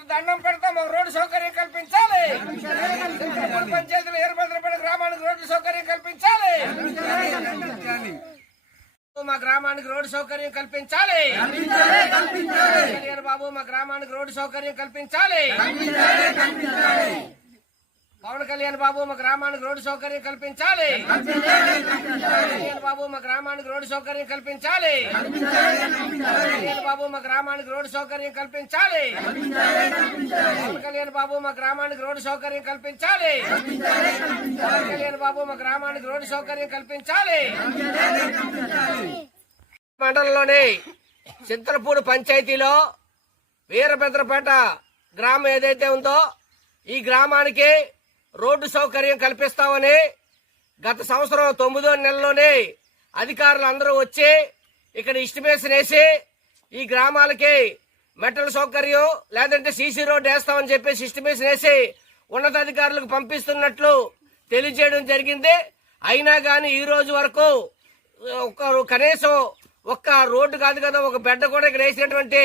చేతులు దండం పెడతాం, రోడ్డు సౌకర్యం కల్పించాలి. పంచాయతీలు ఏర్పడిన గ్రామానికి రోడ్డు సౌకర్యం కల్పించాలి. మా గ్రామానికి రోడ్డు సౌకర్యం కల్పించాలి. బాబు మా గ్రామానికి రోడ్డు సౌకర్యం కల్పించాలి. పవన్ కళ్యాణ్ బాబు మా గ్రామానికి రోడ్డు సౌకర్యం కల్పించాలి. బాబు మా గ్రామానికి రోడ్డు సౌకర్యం కల్పించాలి. బాబు మా గ్రామానికి రోడ్డు సౌకర్యం కల్పించాలి. పవన్ కళ్యాణ్ బాబు మా గ్రామానికి రోడ్డు సౌకర్యం కల్పించాలి. పవన్ కళ్యాణ్ బాబు మా గ్రామానికి రోడ్డు సౌకర్యం కల్పించాలి. మండలంలోని చింతలపూడి పంచాయతీలో వీరభద్రపేట గ్రామం ఏదైతే ఉందో ఈ గ్రామానికి రోడ్డు సౌకర్యం కల్పిస్తామని గత సంవత్సరం 9వ నెలలోనే అధికారులు అందరూ వచ్చి ఇక్కడ ఎస్టిమేషన్ వేసి ఈ గ్రామాలకి మెటల్ సౌకర్యం లేదంటే సీసీ రోడ్డు వేస్తామని చెప్పేసి ఎస్టిమేషన్ వేసి ఉన్నతాధికారులకు పంపిస్తున్నట్లు తెలియజేయడం జరిగింది. అయినా కానీ ఈ రోజు వరకు కనీసం ఒక్క రోడ్డు కాదు కదా, ఒక బెడ్ కూడా ఇక్కడ వేసినటువంటి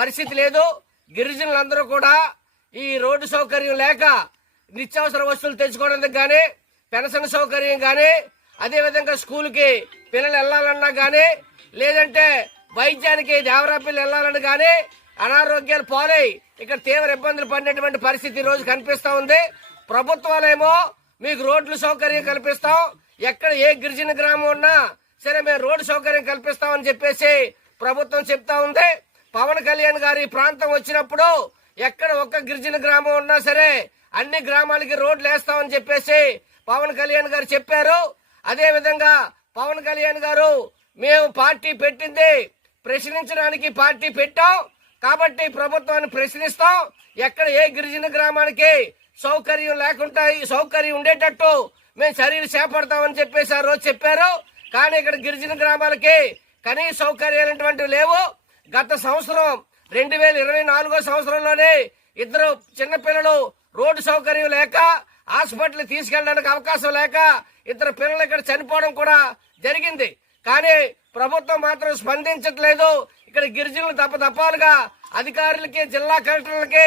పరిస్థితి లేదు. గిరిజనులందరూ కూడా ఈ రోడ్డు సౌకర్యం లేక నిత్యావసర వస్తువులు తెచ్చుకోవడానికి గానీ, పెన్షన్ సౌకర్యం గానీ, అదేవిధంగా స్కూల్కి పిల్లలు వెళ్లాలన్నా గానీ, లేదంటే వైద్యానికి దేవరాపల్లి వెళ్లాలని గానీ అనారోగ్యాలు పాలై ఇక్కడ తీవ్ర ఇబ్బందులు పడినటువంటి పరిస్థితి ఈ రోజు కనిపిస్తా ఉంది. ప్రభుత్వాలేమో మీకు రోడ్లు సౌకర్యం కల్పిస్తాం, ఎక్కడ ఏ గిరిజన గ్రామం ఉన్నా సరే మేము రోడ్డు సౌకర్యం కల్పిస్తామని చెప్పేసి ప్రభుత్వం చెప్తా ఉంది. పవన్ కళ్యాణ్ గారు ఈ ప్రాంతం వచ్చినప్పుడు ఎక్కడ ఒక్క గిరిజన గ్రామం ఉన్నా సరే అన్ని గ్రామాలకి రోడ్లు వేస్తామని చెప్పేసి పవన్ కళ్యాణ్ గారు చెప్పారు. అదే విధంగా పవన్ కళ్యాణ్ గారు మేము పార్టీ పెట్టింది ప్రశ్నించడానికి పార్టీ పెట్టాం కాబట్టి ప్రభుత్వాన్ని ప్రశ్నిస్తాం, ఎక్కడ ఏ గిరిజన గ్రామానికి సౌకర్యం లేకుండా సౌకర్యం ఉండేటట్టు మేము చర్యలు చేపడతామని చెప్పేసి ఆ రోజు చెప్పారు. కానీ ఇక్కడ గిరిజన గ్రామాలకి కనీస సౌకర్యాలటువంటివి లేవు. గత సంవత్సరం 2024 సంవత్సరంలోనే ఇద్దరు చిన్నపిల్లలు రోడ్డు సౌకర్యం లేక హాస్పిటల్ తీసుకెళ్ళడానికి అవకాశం లేక ఇద్దరు పిల్లలు ఇక్కడ చనిపోవడం కూడా జరిగింది. కానీ ప్రభుత్వం మాత్రం స్పందించట్లేదు. ఇక్కడ గిరిజనులు దప్పదప్పాలుగా అధికారులకి జిల్లా కలెక్టర్లకి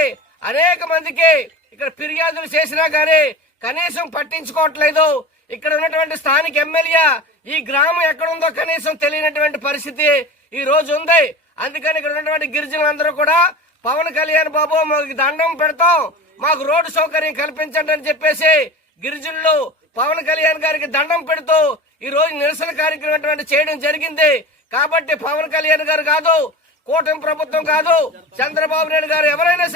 అనేక మందికి ఇక్కడ ఫిర్యాదులు చేసినా గానీ కనీసం పట్టించుకోవట్లేదు. ఇక్కడ ఉన్నటువంటి స్థానిక ఎమ్మెల్యే ఈ గ్రామం ఎక్కడుందో కనీసం తెలియనటువంటి పరిస్థితి ఈ రోజు ఉంది. అందుకని ఇక్కడ ఉన్నటువంటి గిరిజనులందరూ కూడా పవన్ కళ్యాణ్ బాబు మాకు దండం పెడతాం, మాకు రోడ్డు సౌకర్యం కల్పించండి అని చెప్పేసి గిరిజనులు పవన్ కళ్యాణ్ గారికి దండం పెడుతూ ఈ రోజు నిరసన కార్యక్రమం చేయడం జరిగింది. కాబట్టి పవన్ కళ్యాణ్ గారు కాదు, కూటమి ప్రభుత్వం కాదు, చంద్రబాబు నాయుడు గారు ఎవరైనా